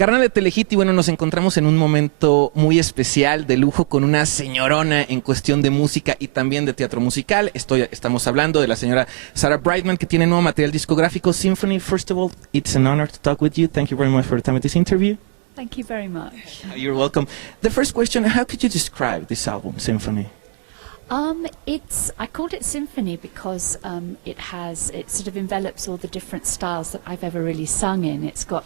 Carnal de Telehit, y bueno, nos encontramos en un momento muy especial, de lujo, con una señorona en cuestión de música y también de teatro musical. Estamos hablando de la señora Sarah Brightman, que tiene nuevo material discográfico, Symphony. First of all, it's an honor to talk with you. Thank you very much for the time of this interview. Thank you very much. You're welcome. The first question, how could you describe this album, Symphony? I called it Symphony because it sort of envelops all the different styles that I've ever really sung in. It's got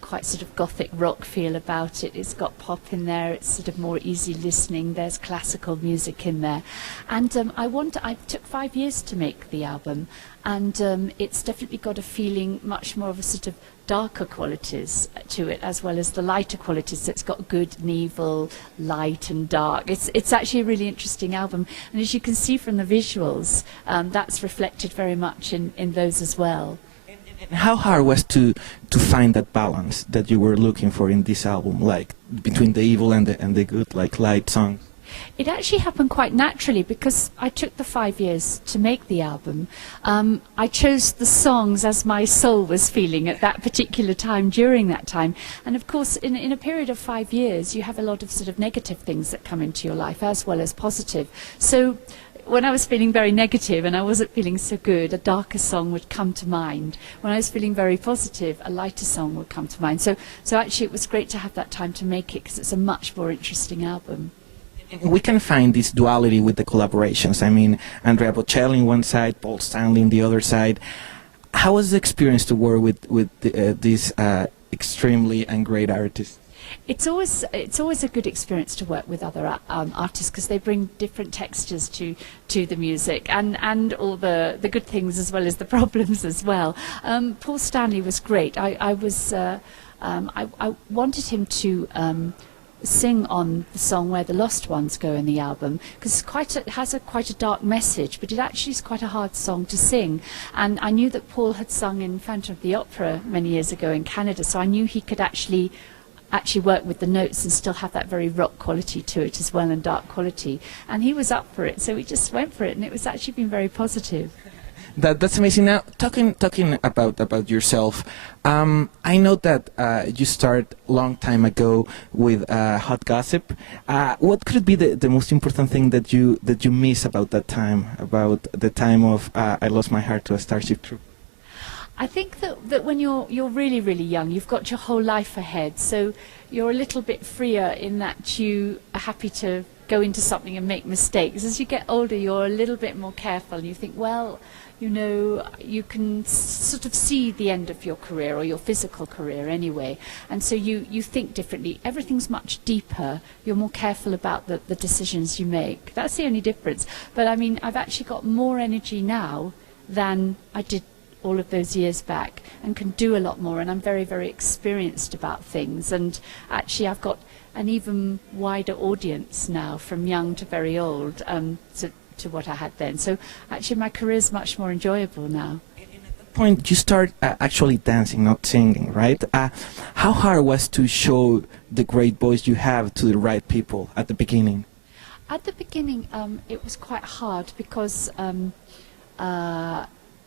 quite sort of gothic rock feel about it. It's got pop in there. It's sort of more easy listening. There's classical music in there. And I took 5 years to make the album, and it's definitely got a feeling much more of a sort of darker qualities to it, as well as the lighter qualities. So it's got good and evil, light and dark. It's actually a really interesting album, and as you can see from the visuals, that's reflected very much in those as well. And how hard was to find that balance that you were looking for in this album, like between the evil and the good, like light songs? It actually happened quite naturally because I took the 5 years to make the album. I chose the songs as my soul was feeling at that particular time, during that time. And of course, in a period of 5 years, you have a lot of sort of negative things that come into your life as well as positive. So when I was feeling very negative and I wasn't feeling so good, a darker song would come to mind. When I was feeling very positive, a lighter song would come to mind. So actually it was great to have that time to make it because it's a much more interesting album. We can find this duality with the collaborations. I mean, Andrea Bocelli on one side, Paul Stanley on the other side. How was the experience to work with these extremely and great artists? It's always a good experience to work with other artists because they bring different textures to the music and all the good things as well as the problems as well. Paul Stanley was great. I wanted him to sing on the song Where the Lost Ones Go in the album because it has quite a dark message, but it actually is quite a hard song to sing. And I knew that Paul had sung in Phantom of the Opera many years ago in Canada, so I knew he could actually work with the notes and still have that very rock quality to it as well, and dark quality. And he was up for it, so we just went for it, and it was actually been very positive. That's amazing. Now, talking about yourself, I know that you started a long time ago with Hot Gossip. What could be the most important thing that you miss about that time, about the time of I Lost My Heart to a Starship Troop? I think that when you're really, really young, you've got your whole life ahead, so you're a little bit freer in that you are happy to go into something and make mistakes. As you get older, you're a little bit more careful, and you think, well, you know, you can sort of see the end of your career or your physical career anyway, and so you think differently. Everything's much deeper. You're more careful about the decisions you make. That's the only difference. But I mean, I've actually got more energy now than I did all of those years back, and can do a lot more, and I'm very, very experienced about things, and actually I've got an even wider audience now, from young to very old, to what I had then. So actually my career is much more enjoyable now. At that point you start actually dancing, not singing, right? How hard was to show the great voice you have to the right people at the beginning? At the beginning it was quite hard because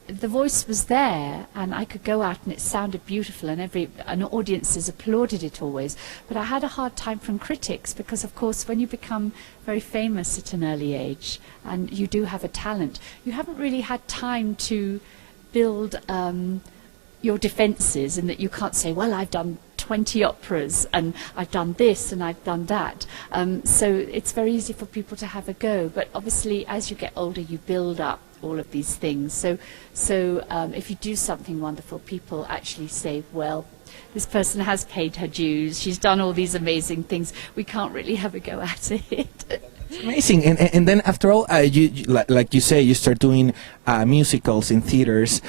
the voice was there and I could go out and it sounded beautiful and audiences applauded it always, but I had a hard time from critics because of course when you become very famous at an early age and you do have a talent, you haven't really had time to build your defences, and that you can't say, well, I've done 20 operas and I've done this and I've done that. So it's very easy for people to have a go, but obviously as you get older you build up all of these things. So if you do something wonderful, people actually say, well, this person has paid her dues, she's done all these amazing things, we can't really have a go at it. Amazing. And then after all, like you say, you start doing musicals in theaters.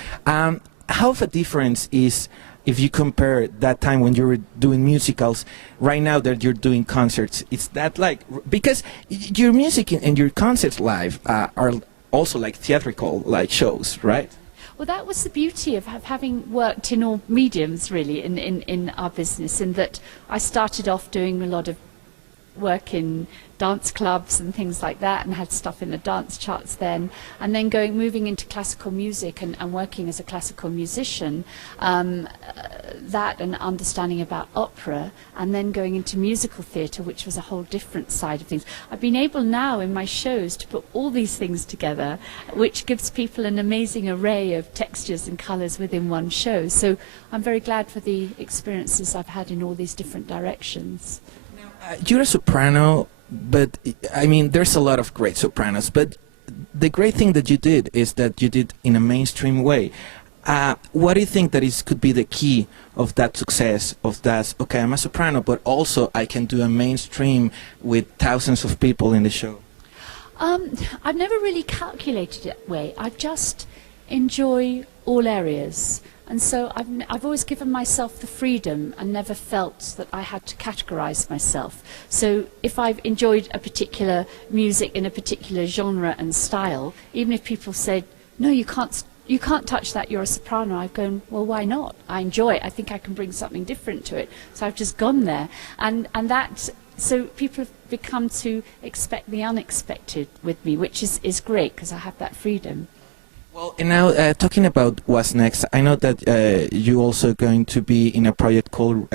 How of a difference is if you compare that time when you were doing musicals, right now that you're doing concerts? It's that like, because your music and your concerts live are also like theatrical like shows, right? Well, that was the beauty of having worked in all mediums really in our business, in that I started off doing a lot of work in dance clubs and things like that, and had stuff in the dance charts then. And then moving into classical music and working as a classical musician, that and understanding about opera, and then going into musical theatre, which was a whole different side of things. I've been able now in my shows to put all these things together, which gives people an amazing array of textures and colours within one show. So I'm very glad for the experiences I've had in all these different directions. You're a soprano, but I mean, there's a lot of great sopranos, but the great thing that you did is that you did in a mainstream way. What do you think that could be the key of that success, of that, okay, I'm a soprano, but also I can do a mainstream with thousands of people in the show? I've never really calculated it that way. I just enjoy all areas. And so I've always given myself the freedom and never felt that I had to categorize myself. So if I've enjoyed a particular music in a particular genre and style, even if people said, no, you can't touch that, you're a soprano, I've gone, well, why not? I enjoy it. I think I can bring something different to it. So I've just gone there. And that, so people have become to expect the unexpected with me, which is great because I have that freedom. Well, and now talking about what's next, I know that you're also going to be in a project called